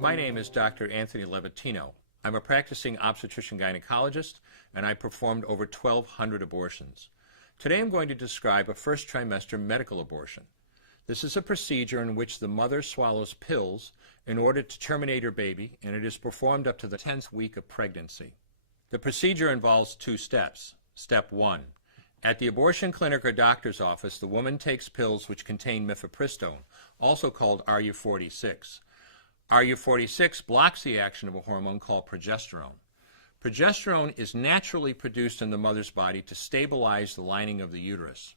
My name is Dr. Anthony Levatino. I'm a practicing obstetrician-gynecologist, and I performed over 1,200 abortions. Today I'm going to describe a first trimester medical abortion. This is a procedure in which the mother swallows pills in order to terminate her baby, and it is performed up to the 10th week of pregnancy. The procedure involves 2 steps. Step 1. At the abortion clinic or doctor's office, the woman takes pills which contain mifepristone, also called RU46. RU46 blocks the action of a hormone called progesterone. Progesterone is naturally produced in the mother's body to stabilize the lining of the uterus.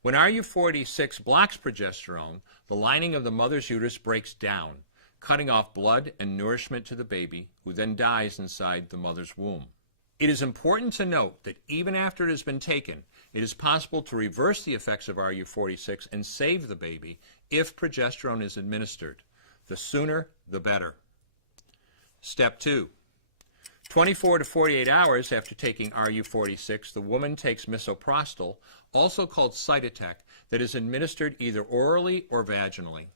When RU46 blocks progesterone, the lining of the mother's uterus breaks down, cutting off blood and nourishment to the baby, who then dies inside the mother's womb. It is important to note that even after it has been taken, it is possible to reverse the effects of RU46 and save the baby if progesterone is administered. The sooner, the better. Step 2. 24 to 48 hours after taking RU46, the woman takes misoprostol, also called Cytotec, that is administered either orally or vaginally.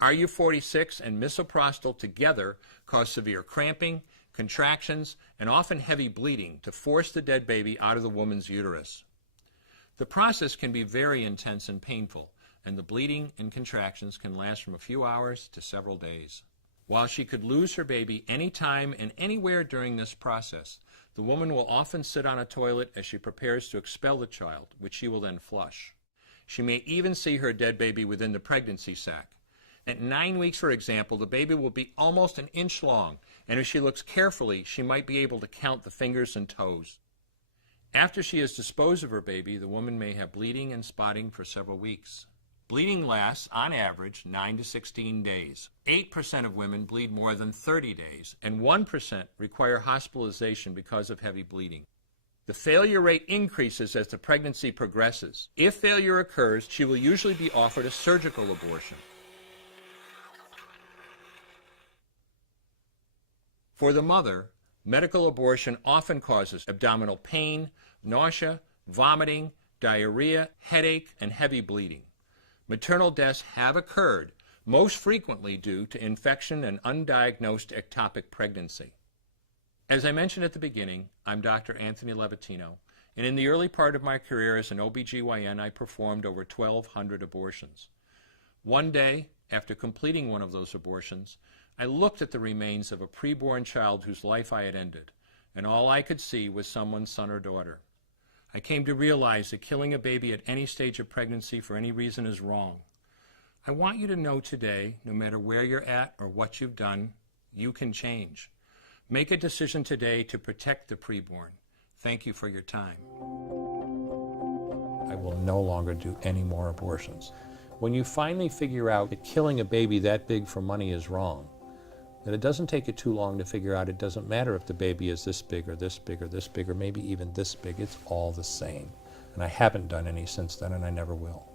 RU46 and misoprostol together cause severe cramping, contractions, and often heavy bleeding to force the dead baby out of the woman's uterus. The process can be very intense and painful, and the bleeding and contractions can last from a few hours to several days. While she could lose her baby anytime and anywhere during this process, the woman will often sit on a toilet as she prepares to expel the child, which she will then flush. She may even see her dead baby within the pregnancy sac. At 9 weeks, for example, the baby will be almost an inch long, and if she looks carefully, she might be able to count the fingers and toes. After she has disposed of her baby, the woman may have bleeding and spotting for several weeks. Bleeding lasts, on average, 9 to 16 days. 8% of women bleed more than 30 days, and 1% require hospitalization because of heavy bleeding. The failure rate increases as the pregnancy progresses. If failure occurs, she will usually be offered a surgical abortion. For the mother, medical abortion often causes abdominal pain, nausea, vomiting, diarrhea, headache, and heavy bleeding. Maternal deaths have occurred, most frequently due to infection and undiagnosed ectopic pregnancy. As I mentioned at the beginning, I'm Dr. Anthony Levatino, and in the early part of my career as an OBGYN, I performed over 1,200 abortions. One day, after completing one of those abortions, I looked at the remains of a preborn child whose life I had ended, and all I could see was someone's son or daughter. I came to realize that killing a baby at any stage of pregnancy for any reason is wrong. I want you to know today, no matter where you're at or what you've done, you can change. Make a decision today to protect the preborn. Thank you for your time. I will no longer do any more abortions. When you finally figure out that killing a baby that big for money is wrong, that it doesn't take you too long to figure out it doesn't matter if the baby is this big or this big or this big or maybe even this big, it's all the same. And I haven't done any since then, and I never will.